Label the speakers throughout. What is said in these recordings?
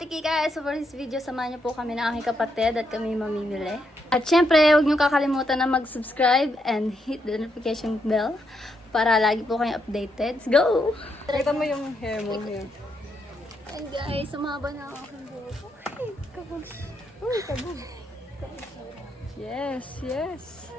Speaker 1: Ate Kika. So for this video, samahan niyo po kami ng aking kapatid at kami mamimili. At syempre, huwag niyo kakalimutan na mag-subscribe and hit the notification bell para lagi po kayong updated. Let's go!
Speaker 2: Kita mo yung hair mo here.
Speaker 1: And guys, sumaba na aking buhok. Ay, kabog. Uy, kabog.
Speaker 2: Yes, yes.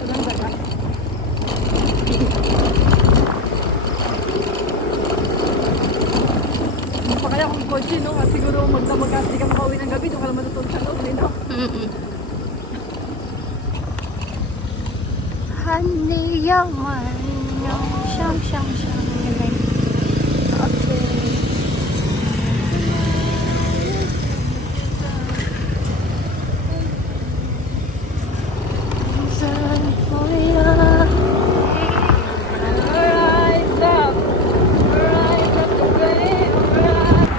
Speaker 2: Maganda ka. Hindi pa kaya kung kotse, no? At siguro magdamag ka, hindi ka makauwi ng gabi, doon ka lang matutulog sa loob, eh, no?
Speaker 1: Mm-mm. Honey, yaman, yung siyang, siyang, siyang, yun Okay. Saan po yan?
Speaker 2: Rise up! Rise up to fame! Rise!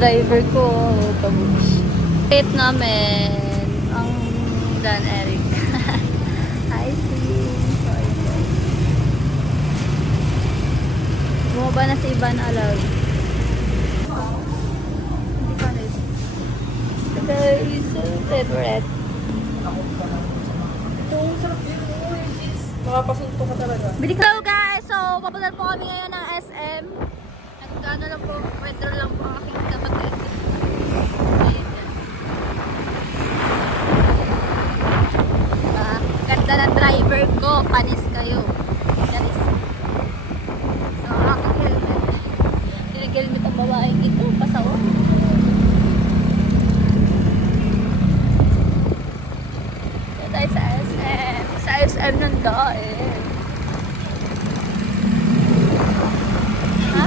Speaker 1: Driver ko, pabush. Date namin, ang Dan Eric. Hi. Sorry, guys. Bumaba na si Ivan Alag. Hindi pa rin. Guys, favorite.
Speaker 2: Makapasunto ka talaga.
Speaker 1: Hello guys! So, papunta po kami ngayon ng SM. Nagkano lang po, withdraw lang po ang aking kapatid. Ayun yan. Ah, ganda ng driver ko. Panis kayo. Panis. So, ang aking helmet. Nag-helmet ang babae dito. Pasawa. So, tayo sa SM. Sa SM ng daen. Ha?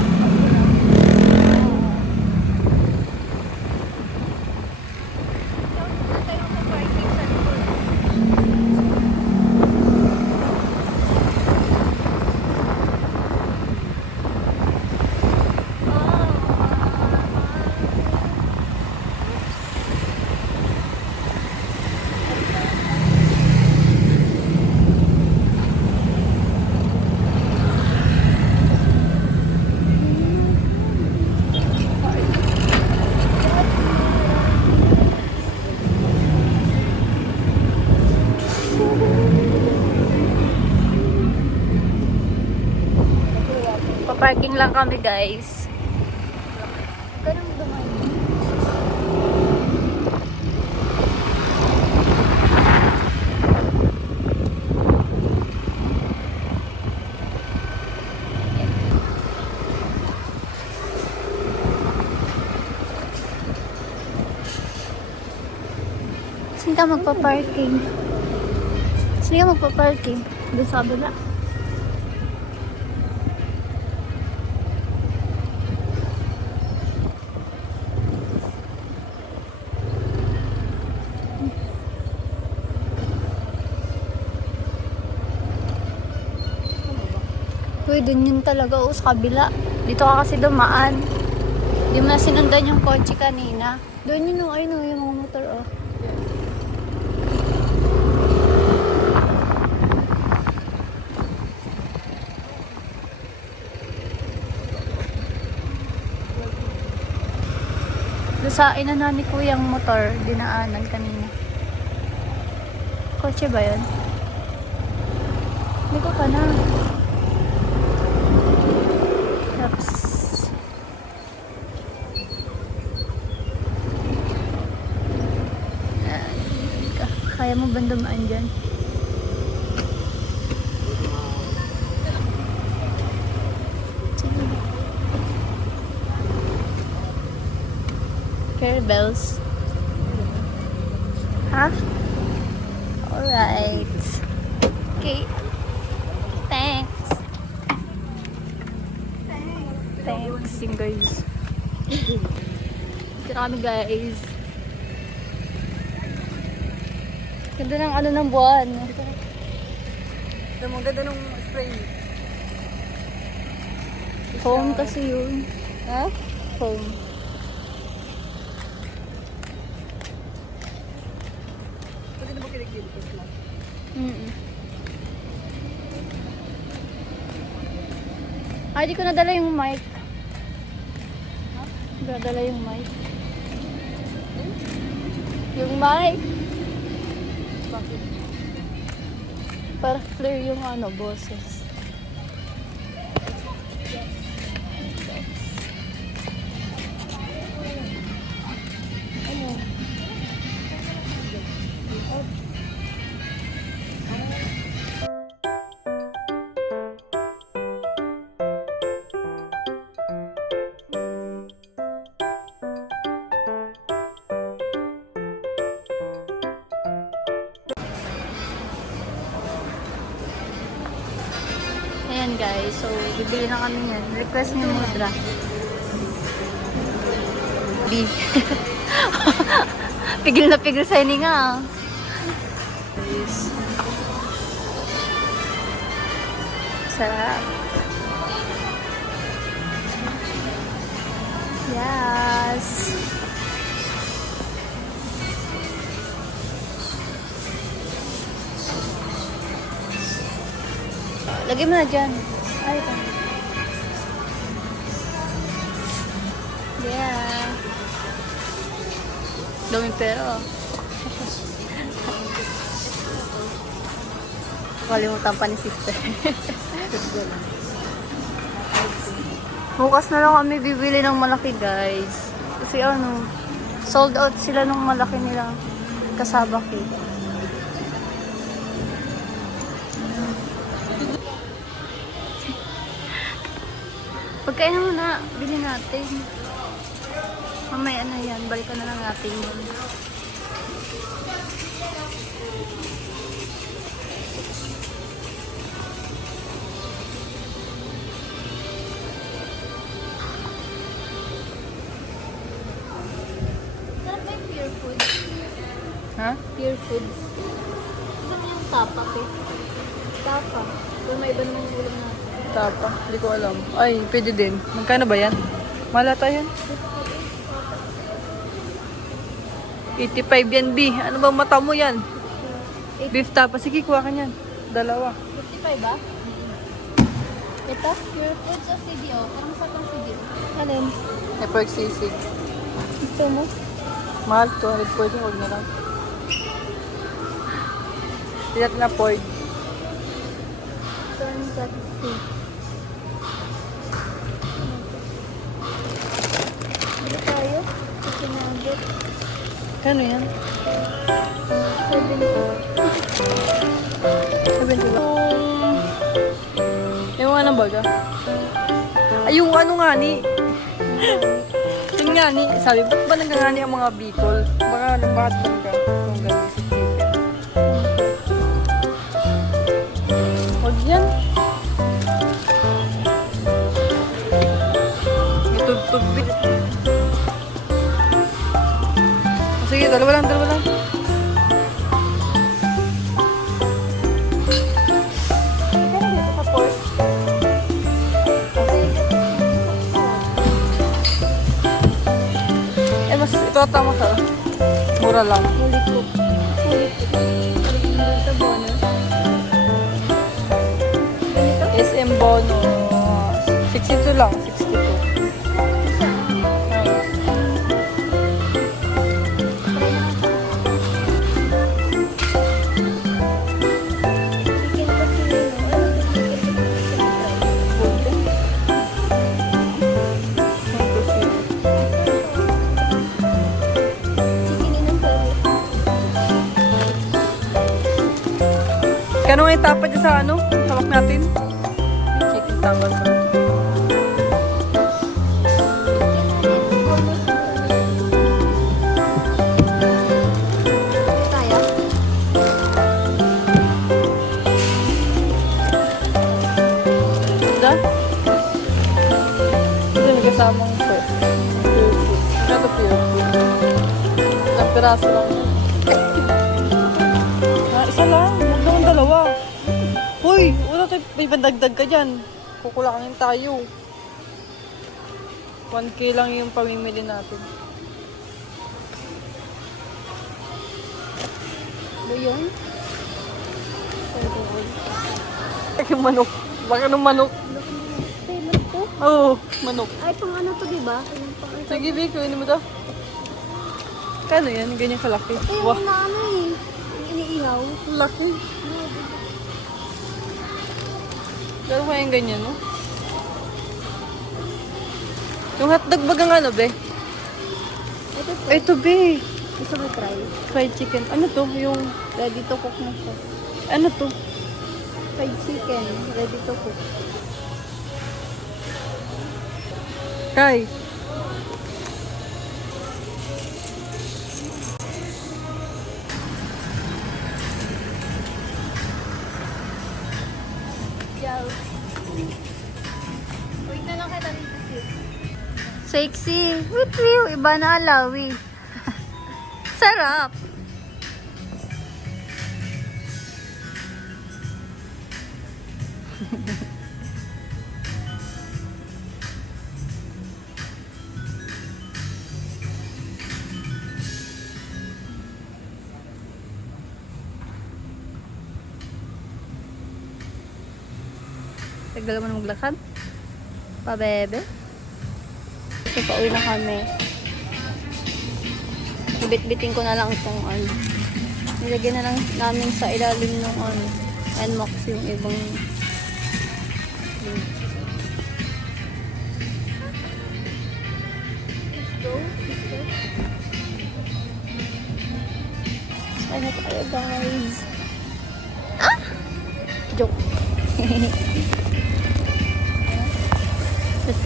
Speaker 1: Pa-parking lang kami, guys. Ganun dumaan. Saan ka magpa-parking? Saan ka magpa-parking? Doon sa kabila. Uy, dun yun talaga o sa kabila. Dito ka kasi dumaan. Hindi mo na sinundan yung kotse kanina. Doon yun o, ayun o, yung mga motor o. Doon sa inana ni kuyang motor, dinaanan kanina. Kotse ba yun? Hindi ko pa na. Tapos, Ah, kaya mo ba dumaan dyan? Bells. Ha? Alright. Okay. Thanks. Yung guys. Dito kami guys. Ganda ng ano ng buwan.
Speaker 2: Mo, ganda nung spray.
Speaker 1: Foam kasi yun.
Speaker 2: Ha?
Speaker 1: Foam.
Speaker 2: Pwede na ba kinikili ko sila?
Speaker 1: Mm Ay, di ko nadala yung mic. Nadala yung mic. Yung mic.
Speaker 2: Bakit?
Speaker 1: Para clear yung ano, boses. Ayan guys, so bibili na kami yan. Request niyo mudra. B. pigil na pigil sa hininga. ah. Sarap. Yes. Lagay mo na dyan. Ay, ito. Yeah. Dami pera. Kalimutan pa ni sister. Bukas na lang kami bibili ng malaki guys. Kasi ano, sold out sila ng malaki nila kasaba cake. Pagkain mo na, bili natin. Mamaya na yan, balikan na lang natin yun. Yung pure foods? Gusto mo yung tapak eh. Tapak. Pero may iba naman yung ulam natin.
Speaker 2: Tapa. Hindi ko alam. Ay, pwede din. Magkano ba yan? Malata yan? 85 yan, B. Ano bang mata mo yan? Beef tapa. Sige, kuha ka niyan. Dalawa.
Speaker 1: 55 ba? Ito? Pure food sa CDO. Parang sa pang CDO. Alin?
Speaker 2: Network sisig.
Speaker 1: Gusto mo?
Speaker 2: Mahal, 240. Huwag na lang. Tiyak na
Speaker 1: Ford. 240.
Speaker 2: Kano yan?
Speaker 1: 70.
Speaker 2: 70 ba? Yung ano baga? Ay, yung ano nga ni? yung nga ni, sabi, ba't ba nagkangani ang mga Bicol? Baka, bakit lang ka? Kung ganun. Huwag yan. May tugtog dalawa lang, dalawa lang. Eh, mas ito tama sa mura lang.
Speaker 1: Huli ko. Huli ko.
Speaker 2: SM bonus. 62 lang, piraso lang. Ah, isa lang. Huwag naman dalawa. Hoy, wala tayo. May bandagdag ka dyan. Kukulangin tayo. 1K lang yung pamimili natin.
Speaker 1: Ba yun?
Speaker 2: Ay, yung manok. Baka ng manok.
Speaker 1: Ay, ano to?
Speaker 2: Oo, oh, manok.
Speaker 1: Ay, pang ano to, diba?
Speaker 2: Sige, Vic, kunin mo daw. Kano yan? Ganyan kalaki.
Speaker 1: Ito yung na ano eh. Iniihaw.
Speaker 2: laki. Pero kaya ganyan, no? Yung hotdog bagang ano, be?
Speaker 1: Ito to.
Speaker 2: Ito, be.
Speaker 1: Gusto mo try?
Speaker 2: Fried chicken. Ano to? Yung,
Speaker 1: Ready to cook na siya.
Speaker 2: ano to?
Speaker 1: Fried chicken. Ready to cook.
Speaker 2: Kai.
Speaker 1: Wait na lang kita dito sis. Sexy. Wait. Iba na alawi. Sarap. Tagal mo na maglakad? Pa, bebe? So, pauwi na kami. Ibit-bitin ko na lang itong ano. Nilagyan na lang namin sa ilalim ng ano. Nmox yung ibang Ano tayo guys? Ah! Joke.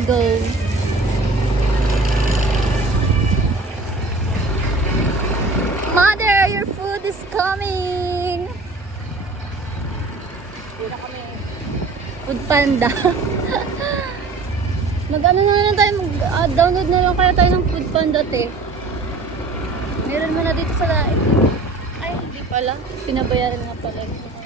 Speaker 1: go. Mother, your food is coming. Food panda. Mag-ano na lang tayo, mag-download na lang kaya tayo ng food panda, te. Meron mo na dito sa live. Ay, hindi pala. Pinabayaran nga pala. ito.